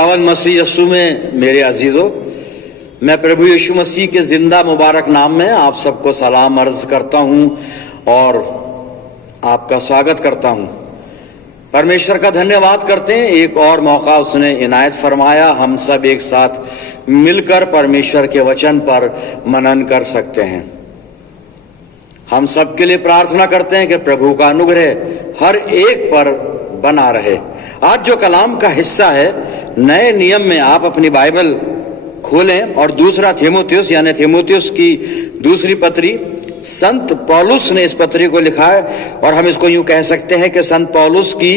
खुदावन मसीह यीशु में मेरे अजीजों, मैं प्रभु यीशु मसीह के जिंदा मुबारक नाम में आप सबको सलाम अर्ज करता हूं और आपका स्वागत करता हूं। परमेश्वर का धन्यवाद करते हैं, एक और मौका उसने इनायत फरमाया, हम सब एक साथ मिलकर परमेश्वर के वचन पर मनन कर सकते हैं। हम सब के लिए प्रार्थना करते हैं कि प्रभु का अनुग्रह हर एक पर बना रहे। आज जो कलाम का हिस्सा है, नए नियम में आप अपनी बाइबल खोलें और दूसरा थीमुथियुस यानी थीमुथियुस की दूसरी पत्री, संत पौलुस ने इस पत्री को लिखा है और हम इसको यूं कह सकते हैं कि संत पौलुस की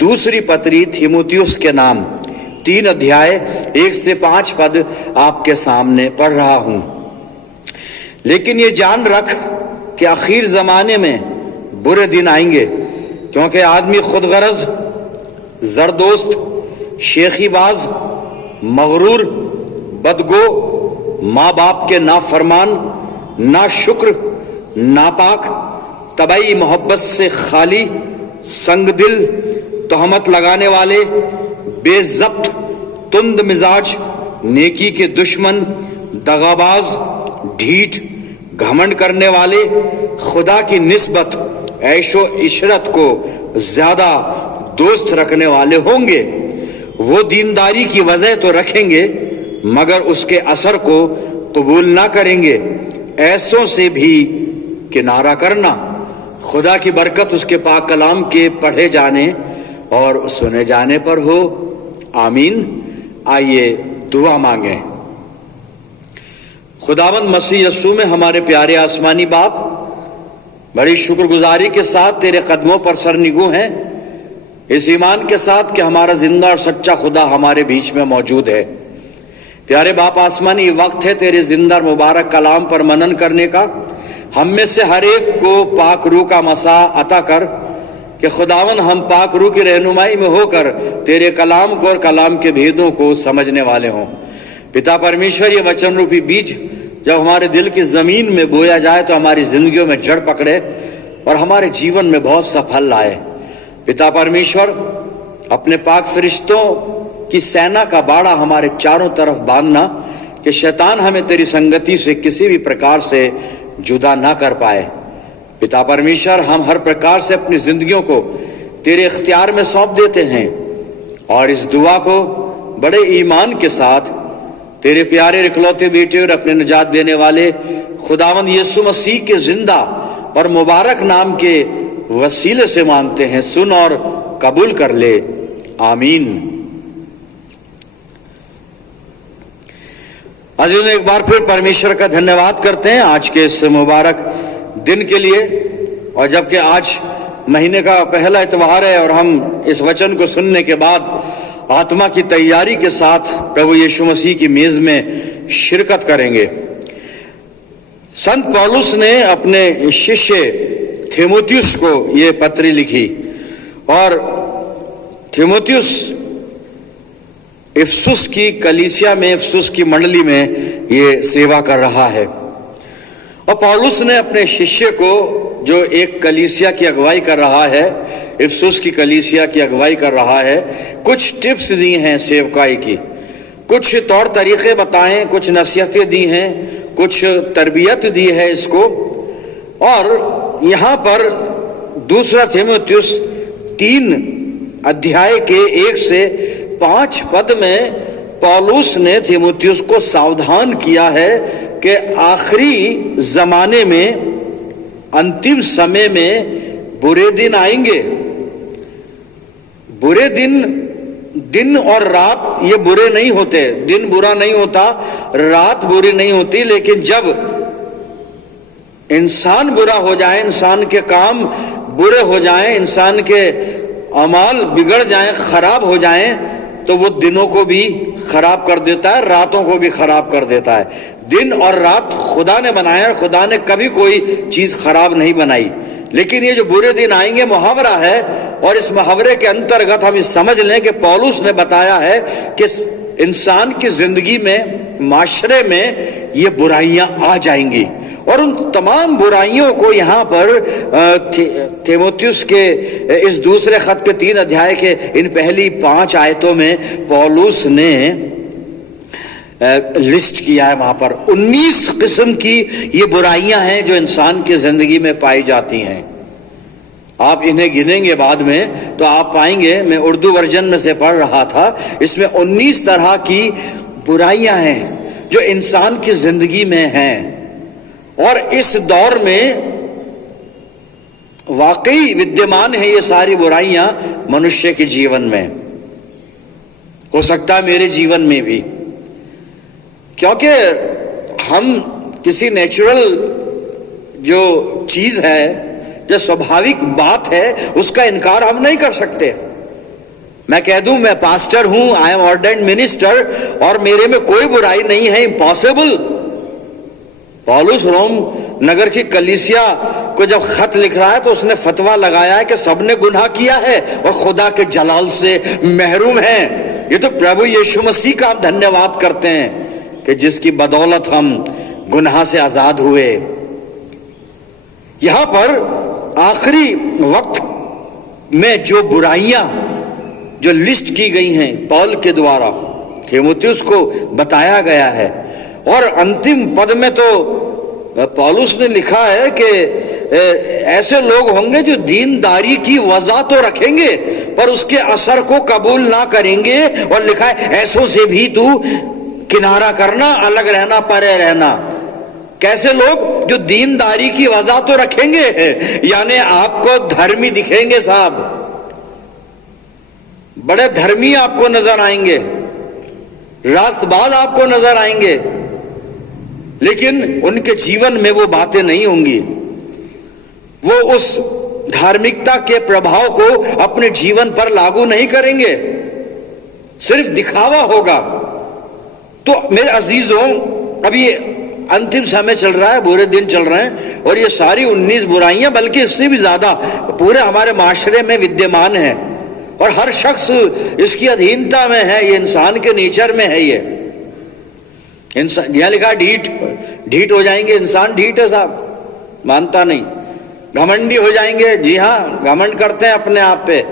दूसरी पत्री थीमुथियुस के नाम। 3 अध्याय 1 से 5 पद आपके सामने पढ़ रहा हूं। लेकिन ये जान रख कि आखिर जमाने में बुरे दिन आएंगे, क्योंकि आदमी खुदगरज, जरदोस्त, शेखीबाज, मगरूर, बदगो, माँ बाप के नाफरमान, ना शुक्र, नापाक, तबई मोहब्बत से खाली, संगदिल, तोहमत लगाने वाले, बेजब्त, तुंद मिजाज, नेकी के दुश्मन, दगाबाज, ढीठ, घमंड करने वाले, खुदा की निस्बत ऐशो इशरत को ज्यादा दोस्त रखने वाले होंगे। वो दीनदारी की वजह तो रखेंगे मगर उसके असर को कबूल ना करेंगे। ऐसों से भी किनारा करना। खुदा की बरकत उसके पाक कलाम के पढ़े जाने और सुने जाने पर हो। आमीन। आइए दुआ मांगे। खुदावंद मसीह यीशु में हमारे प्यारे आसमानी बाप, बड़ी शुक्रगुजारी के साथ तेरे कदमों पर सरनिगू हैं, इस ईमान के साथ कि हमारा जिंदा और सच्चा खुदा हमारे बीच में मौजूद है। प्यारे बाप आसमानी, वक्त है तेरे जिंदा और मुबारक कलाम पर मनन करने का। हम में से हर एक को पाक रूह का मसा अता कर कि खुदावन हम पाक रूह की रहनुमाई में होकर तेरे कलाम को और कलाम के भेदों को समझने वाले हों। पिता परमेश्वर, ये वचन रूपी बीज जब हमारे दिल की जमीन में बोया जाए तो हमारी जिंदगियों में जड़ पकड़े और हमारे जीवन में बहुत सा फल लाए। पिता परमेश्वर, अपने पाक फरिश्तों की सेना का बाड़ा हमारे चारों तरफ बांधना कि शैतान हमें तेरी संगति से किसी भी प्रकार से जुदा ना कर पाए। पिता परमेश्वर, हम हर प्रकार से अपनी जिंदगियों को तेरे इख्तियार में सौंप देते हैं और इस दुआ को बड़े ईमान के साथ तेरे प्यारे इकलौते बेटे और अपने निजात देने वाले खुदावंद यीशु मसीह के जिंदा और मुबारक नाम के वसीले से मांगते हैं। सुन और कबूल कर ले। आमीन। अजीज़ों, एक बार फिर परमेश्वर का धन्यवाद करते हैं आज के इस मुबारक दिन के लिए, और जबकि आज महीने का पहला इतवार है और हम इस वचन को सुनने के बाद आत्मा की तैयारी के साथ प्रभु यीशु मसीह की मेज में शिरकत करेंगे। संत पौलुस ने अपने शिष्य थीमुथियुस को ये पत्री लिखी और थीमुथियुस इफसुस की कलीसिया में, इफसुस की मंडली में ये सेवा कर रहा है। और पौलुस ने अपने शिष्य को, जो एक कलीसिया की अगुवाई कर रहा है, इफसुस की कलीसिया की अगुवाई कर रहा है, कुछ टिप्स दी हैं सेवकाई की, कुछ तौर तरीके बताएं, कुछ नसीहतें दी हैं, कुछ तरबियत दी है इसको। और यहां पर दूसरा थीमुथियुस 3 अध्याय के 1 से 5 पद में पौलुस ने थीमुथियुस को सावधान किया है कि आखिरी जमाने में, अंतिम समय में बुरे दिन आएंगे। बुरे दिन और रात ये बुरे नहीं होते। दिन बुरा नहीं होता, रात बुरी नहीं होती, लेकिन जब इंसान बुरा हो जाए, इंसान के काम बुरे हो जाएं, इंसान के अमाल बिगड़ जाएं, खराब हो जाएं, तो वो दिनों को भी खराब कर देता है, रातों को भी खराब कर देता है। दिन और रात खुदा ने बनाया और खुदा ने कभी कोई चीज खराब नहीं बनाई। लेकिन ये जो बुरे दिन आएंगे मुहावरा है, और इस मुहावरे के अंतर्गत हम इस समझ लें कि पौलुस ने बताया है कि इंसान की जिंदगी में, माशरे में ये बुराइयां आ जाएंगी और उन तमाम बुराइयों को यहाँ पर तीमुथियुस के इस दूसरे खत के 3 अध्याय के इन पहली 5 आयतों में पौलुस ने लिस्ट किया है। वहां पर 19 किस्म की ये बुराइयां हैं जो इंसान की जिंदगी में पाई जाती हैं। आप इन्हें गिनेंगे बाद में तो आप पाएंगे, मैं उर्दू वर्जन में से पढ़ रहा था, इसमें 19 तरह की बुराइयां हैं जो इंसान की जिंदगी में हैं और इस दौर में वाकई विद्यमान है। ये सारी बुराइयां मनुष्य के जीवन में, हो सकता है मेरे जीवन में भी, क्योंकि हम किसी नेचुरल जो चीज है, जो स्वाभाविक बात है, उसका इनकार हम नहीं कर सकते। मैं कह दूं मैं पास्टर हूं, आई एम ऑर्डेन्ड मिनिस्टर और मेरे में कोई बुराई नहीं है, इम्पॉसिबल। पौलुस रोम नगर की कलीसिया को जब खत लिख रहा है तो उसने फतवा लगाया है कि सबने गुनाह किया है और खुदा के जलाल से महरूम हैं। ये तो प्रभु यीशु मसीह का हम धन्यवाद करते हैं कि जिसकी बदौलत हम गुनाह से आजाद हुए। यहां पर आखिरी वक्त में जो बुराइयां जो लिस्ट की गई हैं पौल के द्वारा तीमुथियुस को बताया गया है, और अंतिम पद में तो पौलुस ने लिखा है कि ऐसे लोग होंगे जो दीनदारी की वजह तो रखेंगे पर उसके असर को कबूल ना करेंगे, और लिखा है ऐसों से भी तू किनारा करना, अलग रहना, परे रहना। कैसे लोग? जो दीनदारी की वजह तो रखेंगे, यानी आपको धर्मी दिखेंगे साहब, बड़े धर्मी आपको नजर आएंगे, रास्तबाज आपको नजर आएंगे, लेकिन उनके जीवन में वो बातें नहीं होंगी। वो उस धार्मिकता के प्रभाव को अपने जीवन पर लागू नहीं करेंगे, सिर्फ दिखावा होगा। तो मेरे अजीजों, अब ये अंतिम समय चल रहा है, बुरे दिन चल रहे हैं, और ये सारी 19 बुराइयां, बल्कि इससे भी ज्यादा पूरे हमारे माशरे में विद्यमान है और हर शख्स इसकी अधीनता में है। ये इंसान के नेचर में है। ये इंसान, यहां लिखा ढीठ हो जाएंगे। इंसान ढीठ है साहब, मानता नहीं। घमंडी हो जाएंगे, जी हाँ, घमंड करते हैं अपने आप पे,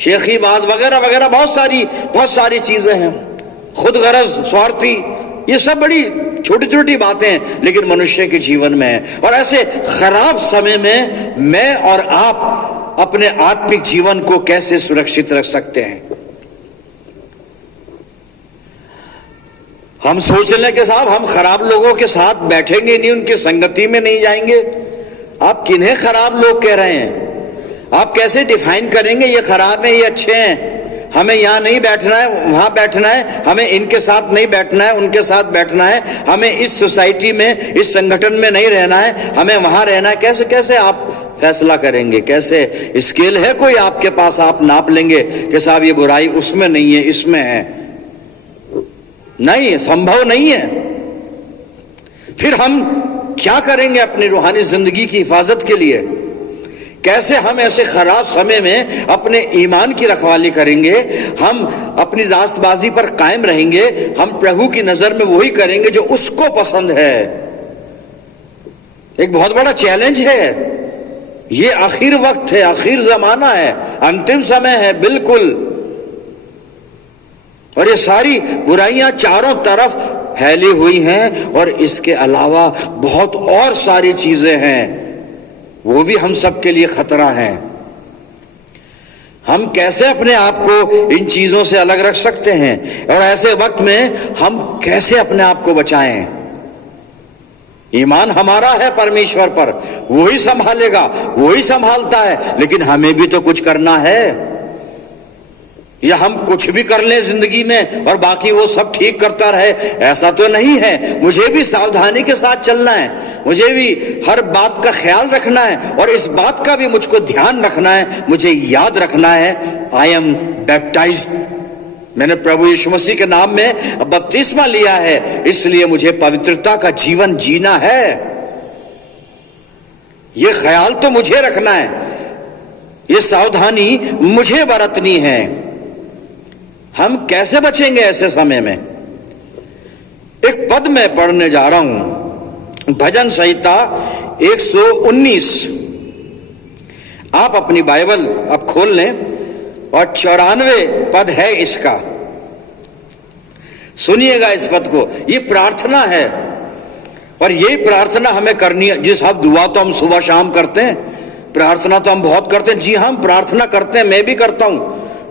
शेखीबाज वगैरह वगैरह, बहुत सारी चीजें हैं। खुद गरज, स्वार्थी, ये सब बड़ी छोटी छोटी बातें हैं, लेकिन मनुष्य के जीवन में है। और ऐसे खराब समय में मैं और आप अपने आत्मिक जीवन को कैसे सुरक्षित रख सकते हैं? हम सोच लें कि साहब हम खराब लोगों के साथ बैठेंगे नहीं, उनकी संगति में नहीं जाएंगे। आप किन्हें खराब लोग कह रहे हैं? आप कैसे डिफाइन करेंगे ये खराब है, ये अच्छे हैं? हमें यहां नहीं बैठना है, वहां बैठना है, हमें इनके साथ नहीं बैठना है, उनके साथ बैठना है, हमें इस सोसाइटी में, इस संगठन में नहीं रहना है, हमें वहां रहना है। कैसे कैसे आप फैसला करेंगे? कैसे स्केल है कोई आपके पास, आप नाप लेंगे कि साहब ये बुराई उसमें नहीं है, इसमें है? नहीं, संभव नहीं है। फिर हम क्या करेंगे अपनी रूहानी जिंदगी की हिफाजत के लिए? कैसे हम ऐसे खराब समय में अपने ईमान की रखवाली करेंगे? हम अपनी रास्तबाजी पर कायम रहेंगे, हम प्रभु की नजर में वही करेंगे जो उसको पसंद है। एक बहुत बड़ा चैलेंज है। ये आखिर वक्त है, आखिर जमाना है, अंतिम समय है बिल्कुल। और ये सारी बुराइयां चारों तरफ फैली हुई हैं, और इसके अलावा बहुत और सारी चीजें हैं, वो भी हम सब के लिए खतरा है। हम कैसे अपने आप को इन चीजों से अलग रख सकते हैं, और ऐसे वक्त में हम कैसे अपने आप को बचाएं? ईमान हमारा है परमेश्वर पर, वही संभालेगा, वही संभालता है, लेकिन हमें भी तो कुछ करना है। या हम कुछ भी कर लें जिंदगी में और बाकी वो सब ठीक करता रहे, ऐसा तो नहीं है। मुझे भी सावधानी के साथ चलना है, मुझे भी हर बात का ख्याल रखना है, और इस बात का भी मुझको ध्यान रखना है, मुझे याद रखना है, आई एम बैप्टाइज्ड, मैंने प्रभु यीशु मसीह के नाम में बपतिस्मा लिया है, इसलिए मुझे पवित्रता का जीवन जीना है। ये ख्याल तो मुझे रखना है, ये सावधानी मुझे बरतनी है। हम कैसे बचेंगे ऐसे समय में? एक पद में पढ़ने जा रहा हूं, भजन संहिता 119। आप अपनी बाइबल अब खोल लें और 94 पद है इसका। सुनिएगा इस पद को। ये प्रार्थना है और यही प्रार्थना हमें करनी है। जिस आप दुआ तो हम सुबह शाम करते हैं, प्रार्थना तो हम बहुत करते हैं। जी हम प्रार्थना करते हैं, मैं भी करता हूं,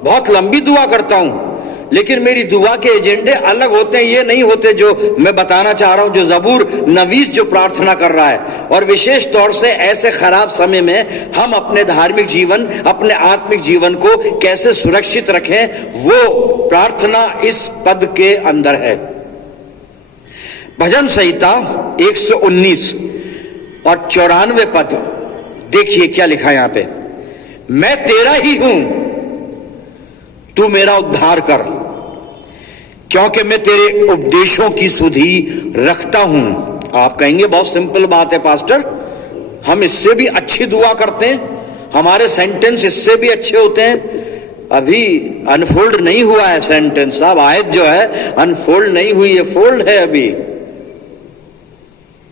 बहुत लंबी दुआ करता हूं, लेकिन मेरी दुआ के एजेंडे अलग होते हैं। ये नहीं होते जो मैं बताना चाह रहा हूं, जो जबूर नवीस जो प्रार्थना कर रहा है। और विशेष तौर से ऐसे खराब समय में हम अपने धार्मिक जीवन, अपने आत्मिक जीवन को कैसे सुरक्षित रखें, वो प्रार्थना इस पद के अंदर है। भजन संहिता 119 और 94 पद देखिए क्या लिखा है यहां पे। मैं तेरा ही हूं, तू मेरा उद्धार कर, क्योंकि मैं तेरे उपदेशों की सुधि रखता हूं। आप कहेंगे बहुत सिंपल बात है पास्टर, हम इससे भी अच्छी दुआ करते हैं, हमारे सेंटेंस इससे भी अच्छे होते हैं। अभी अनफोल्ड नहीं हुआ है सेंटेंस साहब, आयत जो है अनफोल्ड नहीं हुई है, फोल्ड है अभी।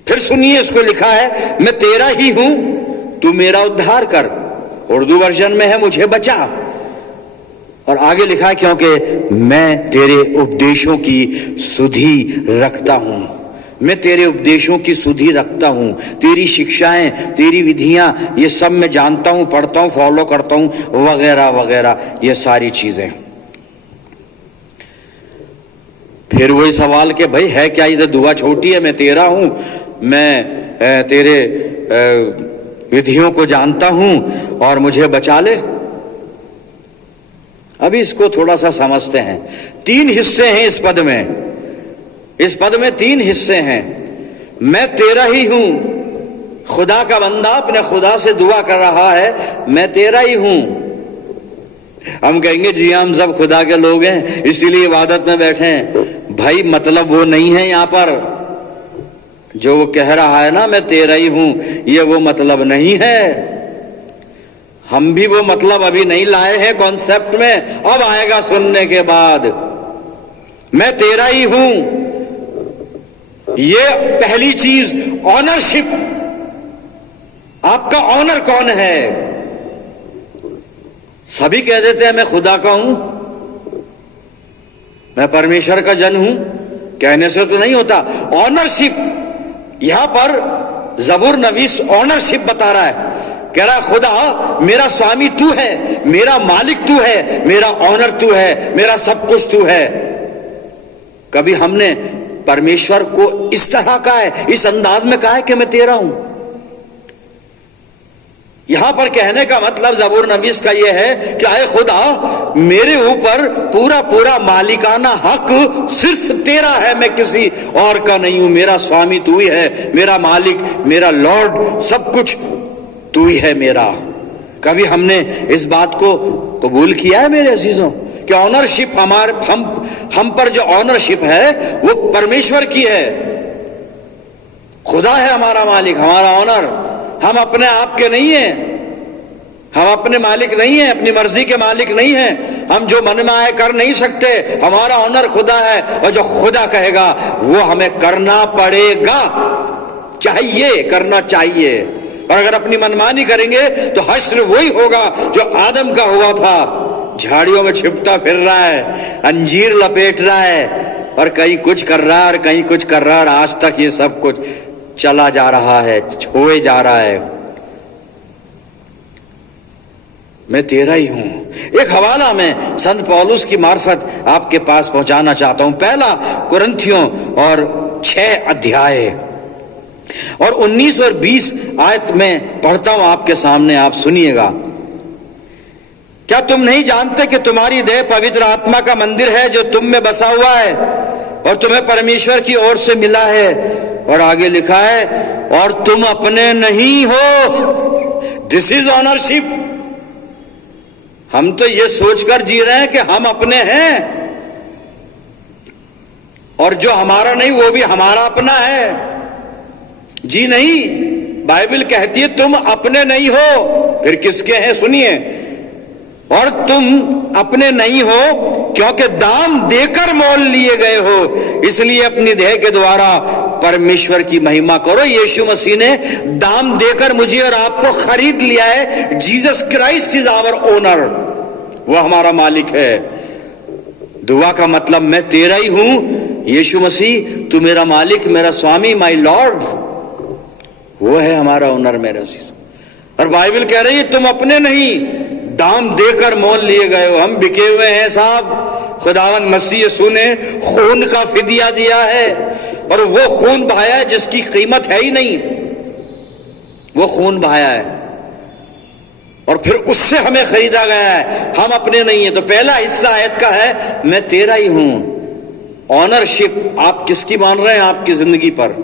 फिर सुनिए इसको लिखा है, मैं तेरा ही हूं, तू मेरा उद्धार कर। उर्दू वर्जन में है मुझे बचा, और आगे लिखा है क्योंकि मैं तेरे उपदेशों की सुधि रखता हूं। मैं तेरे उपदेशों की सुधि रखता हूं, तेरी शिक्षाएं, तेरी विधियां, ये सब मैं जानता हूं, पढ़ता हूं, फॉलो करता हूं, वगैरह वगैरह, ये सारी चीजें। फिर वही सवाल कि भाई है क्या ये दुआ छोटी है, मैं तेरा हूं, मैं तेरे विधियों को जानता हूं और मुझे बचा ले। अभी इसको थोड़ा सा समझते हैं। 3 हिस्से हैं इस पद में। इस पद में 3 हिस्से हैं। मैं तेरा ही हूं, खुदा का बंदा अपने खुदा से दुआ कर रहा है, मैं तेरा ही हूं। हम कहेंगे जी हम सब खुदा के लोग हैं इसीलिए इबादत में बैठे हैं। भाई मतलब वो नहीं है यहां पर जो वो कह रहा है ना, मैं तेरा ही हूं, ये वो मतलब नहीं है। हम भी वो मतलब अभी नहीं लाए हैं कॉन्सेप्ट में, अब आएगा सुनने के बाद। मैं तेरा ही हूं, ये पहली चीज, ऑनरशिप। आपका ऑनर कौन है? सभी कह देते हैं मैं खुदा का हूं, मैं परमेश्वर का जन हूं, कहने से तो नहीं होता। ऑनरशिप, यहां पर जबूर नवीस ऑनरशिप बता रहा है, कह रहा खुदा मेरा स्वामी तू है, मेरा मालिक तू है, मेरा ऑनर तू है, मेरा सब कुछ तू है। कभी हमने परमेश्वर को इस तरह कहा है, इस अंदाज में कहा है कि मैं तेरा हूं? यहां पर कहने का मतलब जबूर नवीस का यह है कि आए खुदा मेरे ऊपर पूरा पूरा मालिकाना हक सिर्फ तेरा है, मैं किसी और का नहीं हूं। मेरा स्वामी तू ही है, मेरा मालिक, मेरा लॉर्ड, सब कुछ तू ही है मेरा। कभी हमने इस बात को कबूल किया है मेरे अजीजों कि ऑनरशिप हम पर जो ऑनरशिप है वो परमेश्वर की है। खुदा है हमारा मालिक, हमारा ऑनर। हम अपने आप के नहीं हैं, हम अपने मालिक नहीं हैं, अपनी मर्जी के मालिक नहीं हैं, हम जो मन में आए कर नहीं सकते। हमारा ऑनर खुदा है और जो खुदा कहेगा वो हमें करना पड़ेगा, चाहिए, करना चाहिए। और अगर अपनी मनमानी करेंगे तो हश्र वही होगा जो आदम का हुआ था, झाड़ियों में छिपता फिर रहा है, अंजीर लपेट रहा है और कहीं कुछ कर रहा है और कहीं कुछ कर रहा है, और आज तक ये सब कुछ चला जा रहा है, होए जा रहा है। मैं तेरा ही हूं। एक हवाला मैं संत पौलुस की मार्फत आपके पास पहुंचाना चाहता हूं। पहला कुरिन्थियों और 6 अध्याय और 19 और 20 आयत में पढ़ता हूं आपके सामने, आप सुनिएगा। क्या तुम नहीं जानते कि तुम्हारी देह पवित्र आत्मा का मंदिर है जो तुम में बसा हुआ है और तुम्हें परमेश्वर की ओर से मिला है? और आगे लिखा है, और तुम अपने नहीं हो। This is ownership. हम तो ये सोचकर जी रहे हैं कि हम अपने हैं और जो हमारा नहीं वो भी हमारा अपना है। जी नहीं, बाइबल कहती है तुम अपने नहीं हो। फिर किसके हैं सुनिए, और तुम अपने नहीं हो क्योंकि दाम देकर मोल लिए गए हो, इसलिए अपनी देह के द्वारा परमेश्वर की महिमा करो। यीशु मसीह ने दाम देकर मुझे और आपको खरीद लिया है। Jesus Christ is our owner, वो हमारा मालिक है। दुआ का मतलब मैं तेरा ही हूं यीशु मसीह, तू मेरा मालिक, मेरा स्वामी, माय लॉर्ड, वो है हमारा ओनर मेरा अजीज। और बाइबल कह रही है तुम अपने नहीं, दाम देकर मोल लिए गए हो। हम बिके हुए हैं साहब। खुदावन मसीह यीशु ने खून का फिदिया दिया है, और वो खून बहाया है जिसकी कीमत है ही नहीं, वो खून बहाया है, और फिर उससे हमें खरीदा गया है। हम अपने नहीं है। तो पहला हिस्सा आयत का है मैं तेरा ही हूं। ऑनरशिप आप किसकी मान रहे हैं आपकी जिंदगी पर?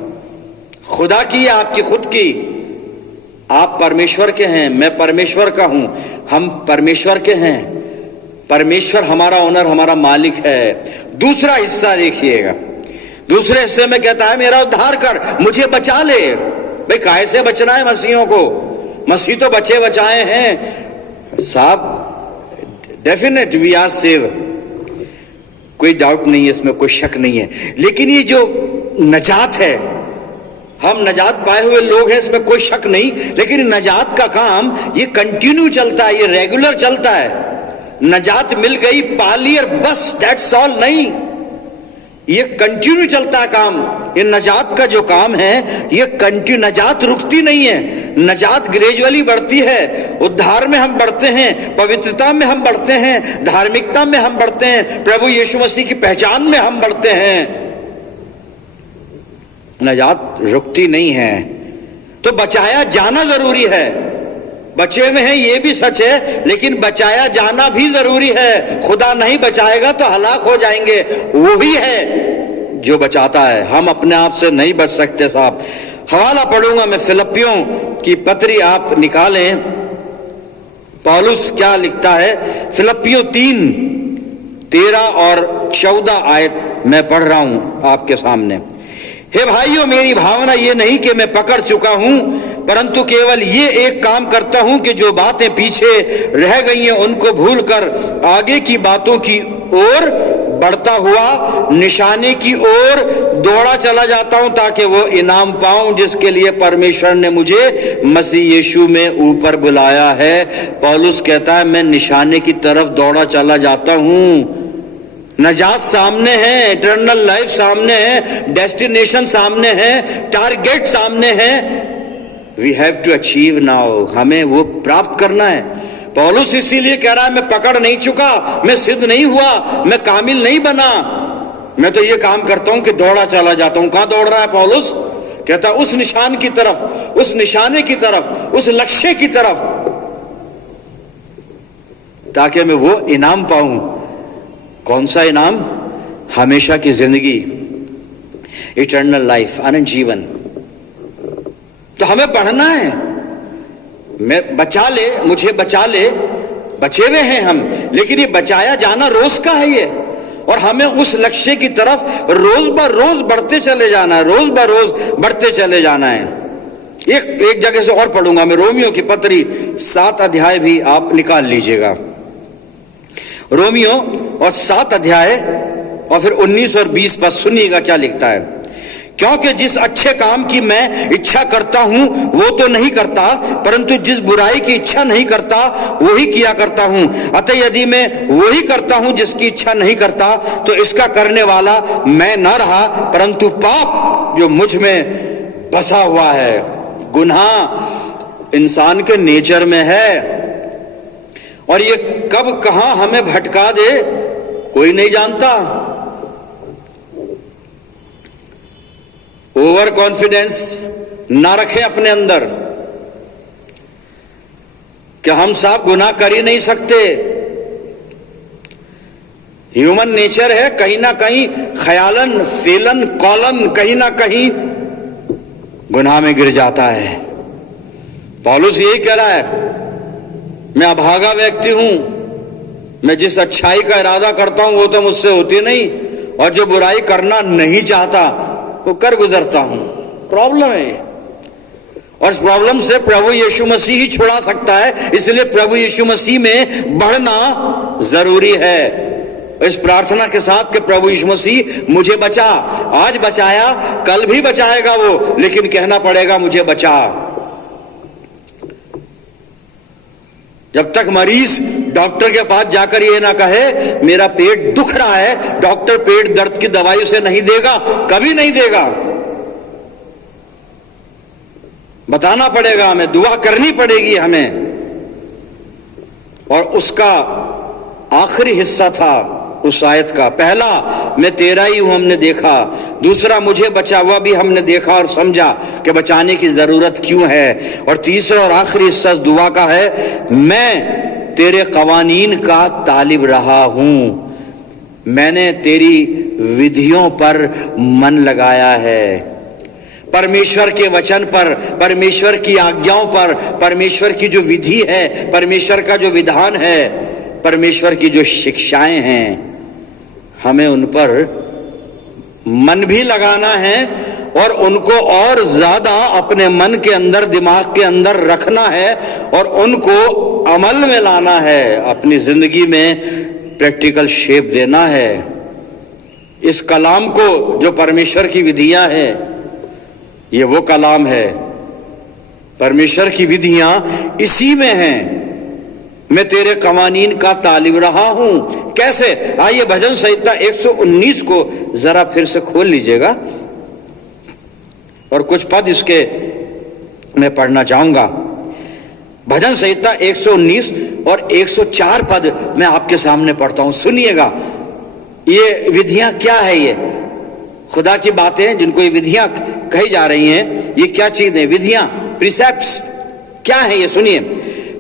खुदा की या आपकी खुद की? आप परमेश्वर के हैं, मैं परमेश्वर का हूं, हम परमेश्वर के हैं। परमेश्वर हमारा ओनर, हमारा मालिक है। दूसरा हिस्सा देखिएगा। दूसरे हिस्से में कहता है मेरा उद्धार कर, मुझे बचा ले। भाई काहे से बचना है मसीहों को? मसीह तो बचे बचाए हैं साहब। डेफिनेट वी आर सेव, कोई डाउट नहीं है इसमें, कोई शक नहीं है। लेकिन ये जो नजात है, हम नजात पाए हुए लोग हैं, इसमें कोई शक नहीं। लेकिन नजात का काम ये कंटिन्यू चलता है, ये रेगुलर चलता है। नजात मिल गई, पा ली और बस, दैट्स ऑल नहीं, ये कंटिन्यू चलता है काम। ये नजात का जो काम है ये कंटिन्यू, नजात रुकती नहीं है, नजात ग्रेजुअली बढ़ती है। उद्धार में हम बढ़ते हैं, पवित्रता में हम बढ़ते हैं, धार्मिकता में हम बढ़ते हैं, प्रभु यीशु मसीह की पहचान में हम बढ़ते हैं। नजात रुकती नहीं है। तो बचाया जाना जरूरी है। बचे हुए हैं ये भी सच है, लेकिन बचाया जाना भी जरूरी है। खुदा नहीं बचाएगा तो हलाक हो जाएंगे। वो ही है जो बचाता है, हम अपने आप से नहीं बच सकते साहब। हवाला पढ़ूंगा मैं, फिलिप्पियों की पत्री आप निकालें। पौलुस क्या लिखता है? फिलिप्पियों 3:13 और 14 आयत मैं पढ़ रहा हूं आपके सामने। हे भाइयों, मेरी भावना ये नहीं कि मैं पकड़ चुका हूं, परंतु केवल ये एक काम करता हूं कि जो बातें पीछे रह गई हैं उनको भूलकर आगे की बातों की ओर बढ़ता हुआ निशाने की ओर दौड़ा चला जाता हूं, ताकि वो इनाम पाऊं जिसके लिए परमेश्वर ने मुझे मसीह यीशु में ऊपर बुलाया है। पौलुस कहता है मैं निशाने की तरफ दौड़ा चला जाता हूं। नजात सामने है, इटर्नल लाइफ सामने है, डेस्टिनेशन सामने है, टारगेट सामने है। We have to achieve now, हमें वो प्राप्त करना है। पौलुस इसीलिए कह रहा है मैं पकड़ नहीं चुका, मैं सिद्ध नहीं हुआ, मैं कामिल नहीं बना, मैं तो ये काम करता हूं कि दौड़ा चला जाता हूं। कहां दौड़ रहा है पौलुस? कहता उस निशान की तरफ, उस निशाने की तरफ, उस लक्ष्य की तरफ, ताकि मैं वो इनाम पाऊं। कौन सा इनाम? हमेशा की जिंदगी, इटर्नल लाइफ, अनंत जीवन। तो हमें पढ़ना है। मैं बचा ले, मुझे बचा ले, बचे हुए हैं हम, लेकिन ये बचाया जाना रोज का है ये, और हमें उस लक्ष्य की तरफ रोज ब रोज बढ़ते चले जाना है, रोज ब रोज बढ़ते चले जाना है। एक जगह से और पढ़ूंगा मैं, रोमियो की पत्री 7 अध्याय भी आप निकाल लीजिएगा। रोमियो और 7 अध्याय और फिर 19 और 20 पर सुनिएगा क्या लिखता है। क्योंकि जिस अच्छे काम की मैं इच्छा करता हूं वो तो नहीं करता, परंतु जिस बुराई की इच्छा नहीं करता वही किया करता हूं। अतः यदि मैं वही करता हूं जिसकी इच्छा नहीं करता, तो इसका करने वाला मैं न रहा, परंतु पाप जो मुझ में बसा हुआ है। गुनाह इंसान के नेचर में है, और ये कब कहां हमें भटका दे कोई नहीं जानता। ओवर कॉन्फिडेंस ना रखें अपने अंदर कि हम साहब गुनाह कर ही नहीं सकते। ह्यूमन नेचर है, कहीं ना कहीं ख्यालन, फेलन, कॉलन कहीं ना कहीं गुनाह में गिर जाता है। पौलुस यही कह रहा है, मैं अभागा व्यक्ति हूं, मैं जिस अच्छाई का इरादा करता हूं वो तो मुझसे होती नहीं, और जो बुराई करना नहीं चाहता वो कर गुजरता हूं। प्रॉब्लम है, और इस प्रॉब्लम से प्रभु यीशु मसीह ही छुड़ा सकता है। इसलिए प्रभु यीशु मसीह में बढ़ना जरूरी है। इस प्रार्थना के साथ कि प्रभु यीशु मसीह मुझे बचा, आज बचाया, कल भी बचाएगा वो, लेकिन कहना पड़ेगा मुझे बचा। जब तक मरीज डॉक्टर के पास जाकर ये ना कहे मेरा पेट दुख रहा है, डॉक्टर पेट दर्द की दवाई उसे नहीं देगा, कभी नहीं देगा। बताना पड़ेगा हमें, दुआ करनी पड़ेगी हमें। और उसका आखिरी हिस्सा था उस आयत का, पहला मैं तेरा ही हूं हमने देखा, दूसरा मुझे बचा हुआ भी हमने देखा और समझा कि बचाने की जरूरत क्यों है, और तीसरा और आखिरी हिस्सा दुआ का है मैं तेरे कवानीन का तालिब रहा हूं, मैंने तेरी विधियों पर मन लगाया है। परमेश्वर के वचन पर, परमेश्वर की आज्ञाओं पर, परमेश्वर की जो विधि है, परमेश्वर का जो विधान है, परमेश्वर की जो शिक्षाएं हैं, हमें उन पर मन भी लगाना है और उनको और ज्यादा अपने मन के अंदर, दिमाग के अंदर रखना है और उनको अमल में लाना है, अपनी जिंदगी में प्रैक्टिकल शेप देना है। इस कलाम को, जो परमेश्वर की विधियां हैं, ये वो कलाम है, परमेश्वर की विधियां इसी में हैं। मैं तेरे कवानीन का तालिब रहा हूं। कैसे? आइए भजन संहिता 119 को जरा फिर से खोल लीजिएगा और कुछ पद इसके मैं पढ़ना चाहूंगा। भजन संहिता 119 और 104 पद मैं आपके सामने पढ़ता हूं, सुनिएगा। ये विधियां क्या है? ये खुदा की बातें जिनको ये विधियां कही जा रही हैं, ये क्या चीज है? विधियां, प्रिसेप्ट्स क्या है ये सुनिए।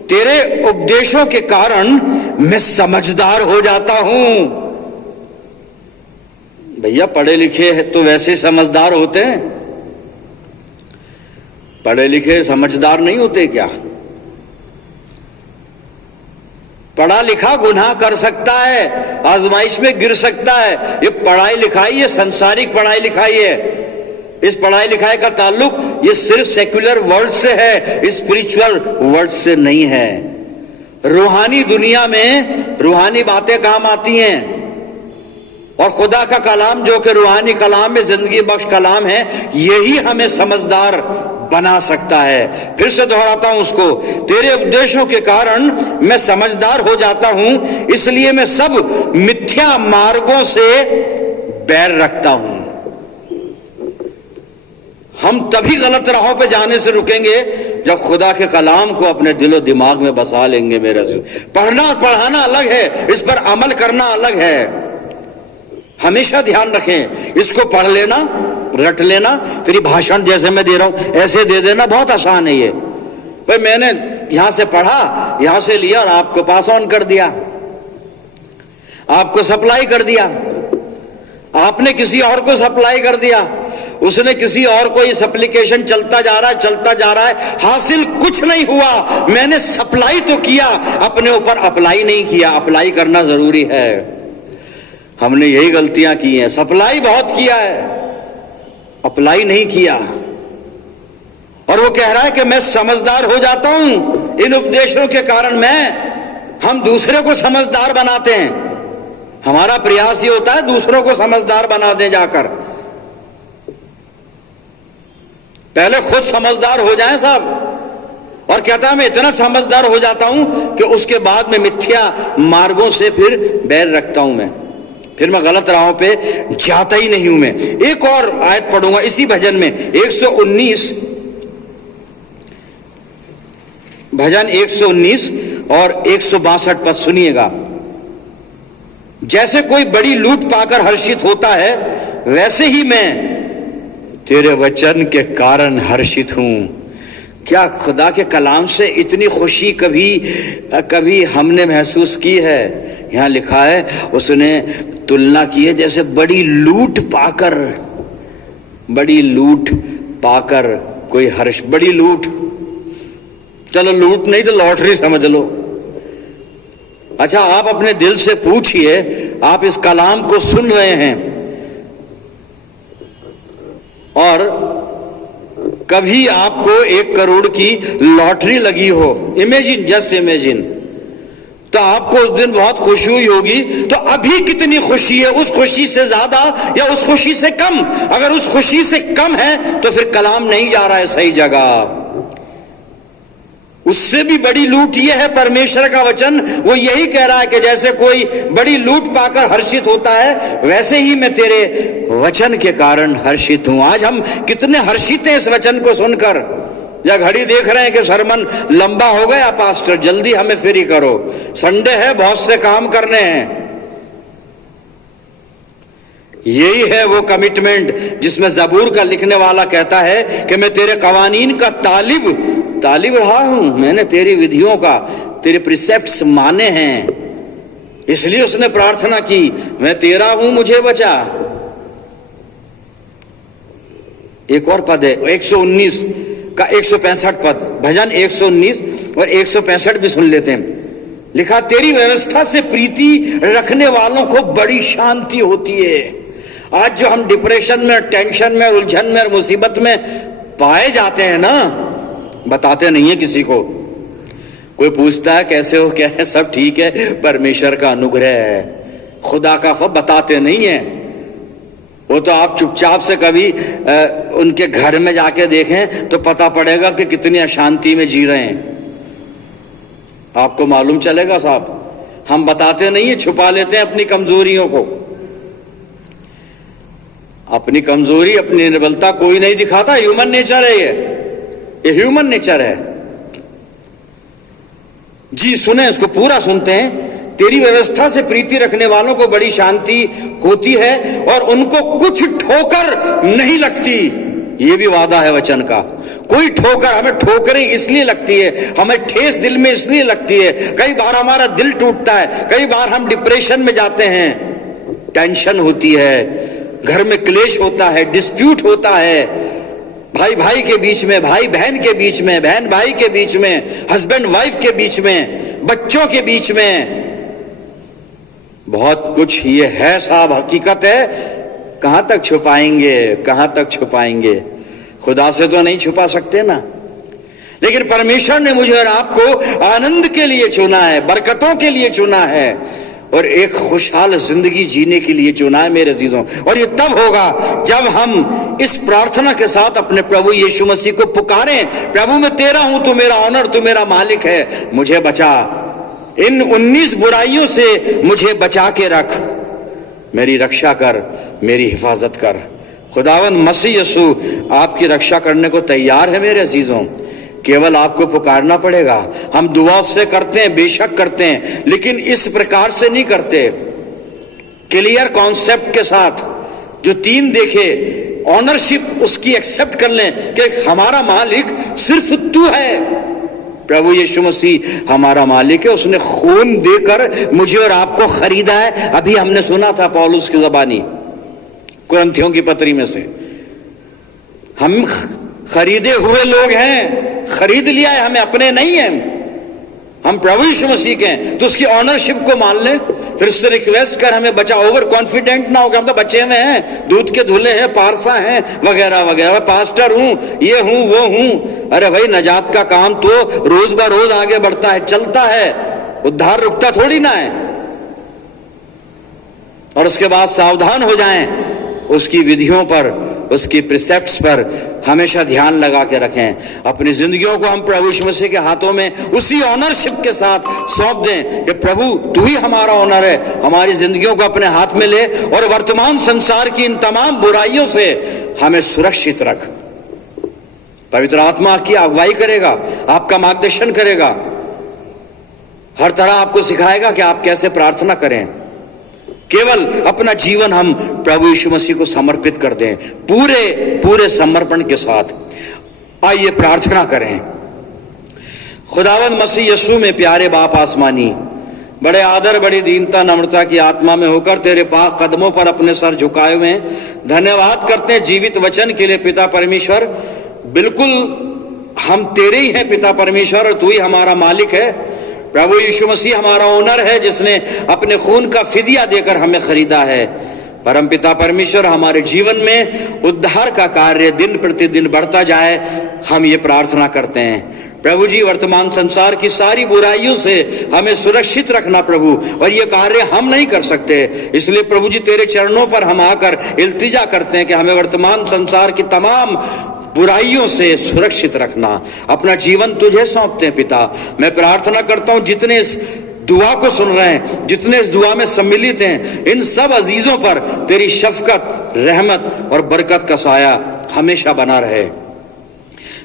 तेरे उपदेशों के कारण मैं समझदार हो जाता हूं। भैया पढ़े लिखे हैं तो वैसे समझदार होते हैं, पढ़े लिखे समझदार नहीं होते क्या? पढ़ा लिखा गुनाह कर सकता है, आजमाइश में गिर सकता है। ये पढ़ाई लिखाई, ये संसारिक पढ़ाई लिखाई है। इस पढ़ाई लिखाई का ताल्लुक ये सिर्फ सेक्युलर वर्ल्ड से है, स्पिरिचुअल वर्ल्ड से नहीं है। रूहानी दुनिया में रूहानी बातें काम आती हैं और खुदा का कलाम जो कि रूहानी कलाम में जिंदगी बख्श कलाम है, यही हमें समझदार बना सकता है। फिर से दोहराता हूं उसको, तेरे उपदेशों के कारण मैं समझदार हो जाता हूं, इसलिए मैं सब मिथ्या मार्गों से बैर रखता हूं। हम तभी गलत राहों पे जाने से रुकेंगे जब खुदा के कलाम को अपने दिलो दिमाग में बसा लेंगे। मेरा पढ़ना और पढ़ाना अलग है, इस पर अमल करना अलग है। हमेशा ध्यान रखें, इसको पढ़ लेना, रट लेना, फिर भाषण जैसे मैं दे रहा हूं ऐसे दे देना बहुत आसान है। ये भाई मैंने यहां से पढ़ा, यहां से लिया और आपको पास ऑन कर दिया, आपको सप्लाई कर दिया, आपने किसी और को सप्लाई कर दिया, उसने किसी और को इस एप्लीकेशन चलता जा रहा है, चलता जा रहा है, हासिल कुछ नहीं हुआ। मैंने सप्लाई तो किया, अपने ऊपर अप्लाई नहीं किया। अप्लाई करना जरूरी है। हमने यही गलतियां की हैं, सप्लाई बहुत किया है, अप्लाई नहीं किया। और वो कह रहा है कि मैं समझदार हो जाता हूं इन उपदेशों के कारण। हम दूसरे को समझदार बनाते हैं, हमारा प्रयास ये होता है दूसरों को समझदार बना दें जाकर। पहले खुद समझदार हो जाएं साहब। और कहता है मैं इतना समझदार हो जाता हूं कि उसके बाद में मिथ्या मार्गों से फिर बैर रखता हूं, फिर मैं गलत राहों पे जाता ही नहीं हूं। मैं एक और आयत पढ़ूंगा इसी भजन में, 119 भजन 119 और 162 पद सुनिएगा। जैसे कोई बड़ी लूट पाकर हर्षित होता है, वैसे ही मैं तेरे वचन के कारण हर्षित हूं। क्या खुदा के कलाम से इतनी खुशी कभी हमने महसूस की है? यहां लिखा है, उसने तुलना की है जैसे बड़ी लूट पाकर कोई हर्ष। बड़ी लूट, चलो लूट नहीं तो लॉटरी समझ लो। अच्छा, आप अपने दिल से पूछिए, आप इस कलाम को सुन रहे हैं और कभी आपको 1 करोड़ की लॉटरी लगी हो, इमेजिन, जस्ट इमेजिन, तो आपको उस दिन बहुत खुशी हुई होगी। तो अभी कितनी खुशी है, उस खुशी से ज्यादा या उस खुशी से कम? अगर उस खुशी से कम है तो फिर कलाम नहीं जा रहा है सही जगह। उससे भी बड़ी लूट यह है परमेश्वर का वचन, वो यही कह रहा है कि जैसे कोई बड़ी लूट पाकर हर्षित होता है, वैसे ही मैं तेरे वचन के कारण हर्षित हूं। आज हम कितने हर्षित हैं इस वचन को सुनकर। या घड़ी देख रहे हैं कि सरमन लंबा हो गया, पास्टर जल्दी हमें फ्री करो, संडे है, बहुत से काम करने हैं। यही है वो कमिटमेंट जिसमें जबूर का लिखने वाला कहता है कि मैं तेरे कवानीन का तालिब रहा हूं, मैंने तेरी विधियों का, तेरे प्रिसेप्ट्स माने हैं। इसलिए उसने प्रार्थना की, मैं तेरा हूं, मुझे बचा। एक और पद है 119 का 165 पद, भजन 119 और 165 भी सुन लेते हैं। लिखा, तेरी व्यवस्था से प्रीति रखने वालों को बड़ी शांति होती है। आज जो हम डिप्रेशन में, टेंशन में, उलझन में और मुसीबत में पाए जाते हैं ना, बताते नहीं है किसी को। कोई पूछता है कैसे हो, क्या है, सब ठीक है, परमेश्वर का अनुग्रह है, खुदा का फल, बताते नहीं है। वो तो आप चुपचाप से कभी उनके घर में जाके देखें तो पता पड़ेगा कि कितनी अशांति में जी रहे हैं, आपको मालूम चलेगा साहब। हम बताते नहीं है, छुपा लेते हैं अपनी कमजोरियों को। अपनी कमजोरी, अपनी निर्बलता कोई नहीं दिखाता, ह्यूमन नेचर है ये ह्यूमन नेचर है। जी सुने, इसको पूरा सुनते हैं। तेरी व्यवस्था से प्रीति रखने वालों को बड़ी शांति होती है और उनको कुछ ठोकर नहीं लगती। ये भी वादा है वचन का। कोई ठोकर, हमें ठोकरें इसलिए लगती है, हमें ठेस दिल में इसलिए लगती है, कई बार हमारा दिल टूटता है, कई बार हम डिप्रेशन में जाते हैं, टेंशन होती है, घर में क्लेश होता है, डिस्प्यूट होता है, भाई भाई के बीच में, भाई बहन के बीच में, बहन भाई के बीच में, हस्बैंड वाइफ के बीच में, बच्चों के बीच में, बहुत कुछ ये है साहब, हकीकत है। कहां तक छुपाएंगे, कहां तक छुपाएंगे? खुदा से तो नहीं छुपा सकते ना। लेकिन परमेश्वर ने मुझे और आपको आनंद के लिए चुना है, बरकतों के लिए चुना है और एक खुशहाल जिंदगी जीने के लिए चुना है मेरे अजीजों। और ये तब होगा जब हम इस प्रार्थना के साथ अपने प्रभु यीशु मसीह को पुकारें, प्रभु मैं तेरा हूं, तू मेरा ऑनर, तू मेरा मालिक है, मुझे बचा, इन 19 बुराइयों से मुझे बचा के रख, मेरी रक्षा कर, मेरी हिफाजत कर। खुदावन मसीह यीशु आपकी रक्षा करने को तैयार है मेरे अजीजों। केवल आपको पुकारना पड़ेगा। हम दुआ से करते हैं, बेशक करते हैं, लेकिन इस प्रकार से नहीं करते, क्लियर कॉन्सेप्ट के साथ, जो 3 देखे, ऑनरशिप उसकी एक्सेप्ट कर लें कि हमारा मालिक सिर्फ तू है। प्रभु यीशु मसीह हमारा मालिक है, उसने खून देकर मुझे और आपको खरीदा है। अभी हमने सुना था पौलुस की ज़बानी कुरिन्थियों की पत्री में से, हम खरीदे हुए लोग हैं, खरीद लिया है, हमें अपने नहीं हैं, हम प्रभु यीशु मसीह के हैं। तो उसकी ऑनरशिप को मान ले, फिर उससे रिक्वेस्ट कर हमें बचा। ओवर कॉन्फिडेंट ना हो कि हम तो बच्चे में हैं, दूध के धुले हैं, पारसा हैं, वगैरह वगैरह, पास्टर हूं, ये हूं, वो हूं। अरे भाई, नजात का काम तो रोज ब रोज आगे बढ़ता है, चलता है, उद्धार रुकता थोड़ी ना है। और उसके बाद सावधान हो जाएं, उसकी विधियों पर, उसकी प्रिसेप्ट्स पर हमेशा ध्यान लगा के रखें। अपनी जिंदगियों को हम प्रभु यीशु मसीह के हाथों में उसी ऑनरशिप के साथ सौंप दें कि प्रभु तू ही हमारा ऑनर है। हमारी जिंदगियों को अपने हाथ में ले और वर्तमान संसार की इन तमाम बुराइयों से हमें सुरक्षित रख। पवित्र आत्मा की अगुवाई करेगा, आपका मार्गदर्शन करेगा, हर तरह आपको सिखाएगा कि आप कैसे प्रार्थना करें। केवल अपना जीवन हम प्रभु यीशु मसीह को समर्पित कर दें, पूरे समर्पण के साथ। आइए प्रार्थना करें। खुदावंद मसीह यीशु में प्यारे बाप आसमानी, बड़े आदर, बड़ी दीनता, नम्रता की आत्मा में होकर तेरे पाक कदमों पर अपने सर झुकाए हुए धन्यवाद करते हैं जीवित वचन के लिए। पिता परमेश्वर, बिल्कुल हम तेरे ही हैं पिता परमेश्वर, और तू ही हमारा मालिक है। प्रभु यीशु मसीह हमारा ओनर है, जिसने अपने खून का फिदिया देकर हमें खरीदा है। परम पिता परमेश्वर, हमारे जीवन में उद्धार का कार्य दिन प्रतिदिन बढ़ता जाए, हम ये प्रार्थना करते हैं। प्रभु जी वर्तमान संसार की सारी बुराइयों से हमें सुरक्षित रखना प्रभु, और ये कार्य हम नहीं कर सकते, इसलिए प्रभु जी तेरे चरणों पर हम आकर इल्तिजा करते हैं कि हमें वर्तमान संसार की तमाम बुराइयों से सुरक्षित रखना। अपना जीवन तुझे सौंपते हैं पिता। मैं प्रार्थना करता हूं जितने इस दुआ को सुन रहे हैं, जितने इस दुआ में सम्मिलित हैं, इन सब अजीजों पर तेरी शफकत, रहमत और बरकत का साया हमेशा बना रहे।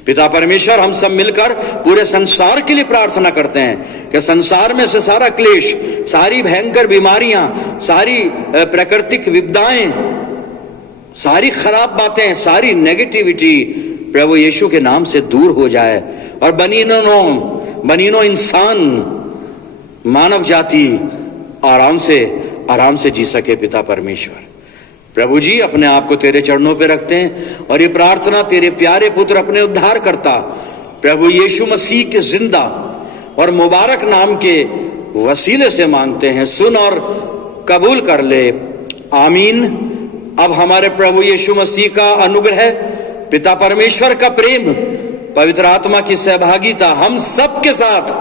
पिता परमेश्वर, हम सब मिलकर पूरे संसार के लिए प्रार्थना करते हैं कि संसार में से सारा क्लेश, सारी भयंकर बीमारियां, सारी प्राकृतिक विपदाएं, सारी खराब बातें, सारी नेगेटिविटी प्रभु यीशु के नाम से दूर हो जाए, और बनीनो इंसान, मानव जाति आराम से जी सके। पिता परमेश्वर, प्रभु जी अपने आप को तेरे चरणों पे रखते हैं और ये प्रार्थना तेरे प्यारे पुत्र अपने उद्धार करता प्रभु यीशु मसीह के जिंदा और मुबारक नाम के वसीले से मांगते हैं। सुन और कबूल कर ले, आमीन। अब हमारे प्रभु यीशु मसीह का अनुग्रह, पिता परमेश्वर का प्रेम, पवित्र आत्मा की सहभागिता हम सब के साथ,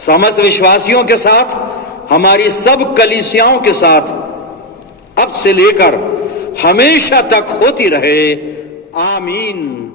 समस्त विश्वासियों के साथ, हमारी सब कलीसियाओं के साथ अब से लेकर हमेशा तक होती रहे। आमीन।